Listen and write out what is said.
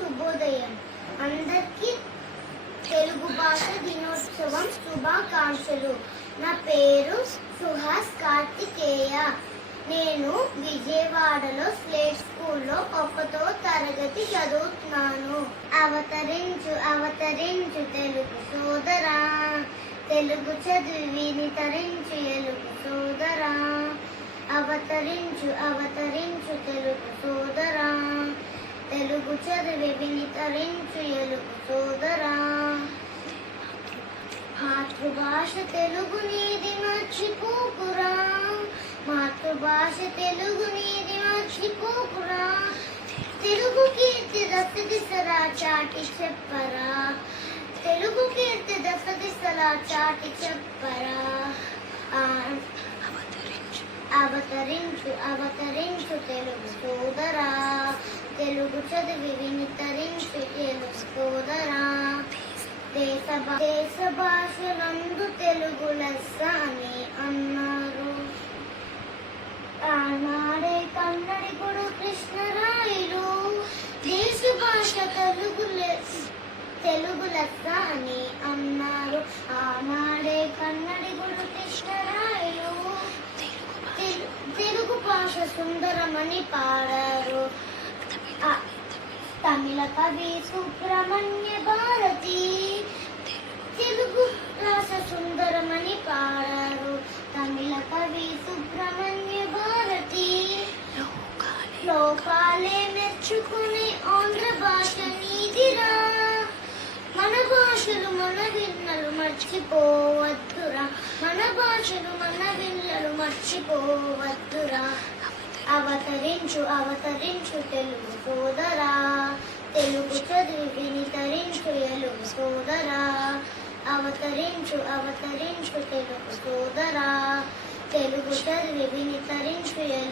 శుభోదయం. అందరికీ తెలుగు భాష దినోత్సవం శుభాకాంక్షలు. నా పేరు సుహాస్ కార్తికేయ. నేను విజయవాడలో స్లేట్ స్కూల్లో 1వ తరగతి చదువుతున్నాను. అవతరించు అవతరించు తెలుగు సోదరా, తెలుగు చదివి తరించు ఎలుగు సోదరా. అవతరించు అవతరించు తెలుగు సోదరా, తెలుగు చదివి వినితరించు ఎలుగు సోదరా. మాతృభాష తెలుగు నీది మర్చిపోకురా, మాతృభాష తెలుగు నీది మర్చిపోకురా. తెలుగు కీర్తి దశ దిశలా చాటి చెప్పరా, తెలుగు కీర్తి దశ దిశలా చాటి చెప్పరా. అవతరించు అవతరించు తెలుగు సోదరా, తెలుగు చదివి వినితరించు తెలుగు సోదరా. దేశ భాషలందు తెలుగు లెస్స అని అన్నారు. ఆనాడే కన్నడిగుడు కృష్ణరాయలు దేశ భాష తెలుగు లెస్స అని అన్నారు. ఆనాడే కన్నడిగుడు కృష్ణరాయలు తెలుగు భాష సుందరమని పాడారు. తమిళ కవి సుబ్రహ్మణ్య భారతి తెలుగు భాష సుందరమని పాడారు. తమిళ కవి సుబ్రహ్మణ్య భారతి లోకాలే మెచ్చుకునే ఆంధ్ర భాష నీదిరా. మన భాషలు మన విన్నలు మర్చిపోవద్దురా, మన భాషలు మన విన్నలు మర్చిపోవద్దురా. అవతరించు అవతరించు తెలుగు సోదరా, తెలుగు చదివి వినితరించు ఎలుగు సోదరా. అవతరించు అవతరించు తెలుగు సోదరా, తెలుగు చదివి వినితరించు ఎలుగు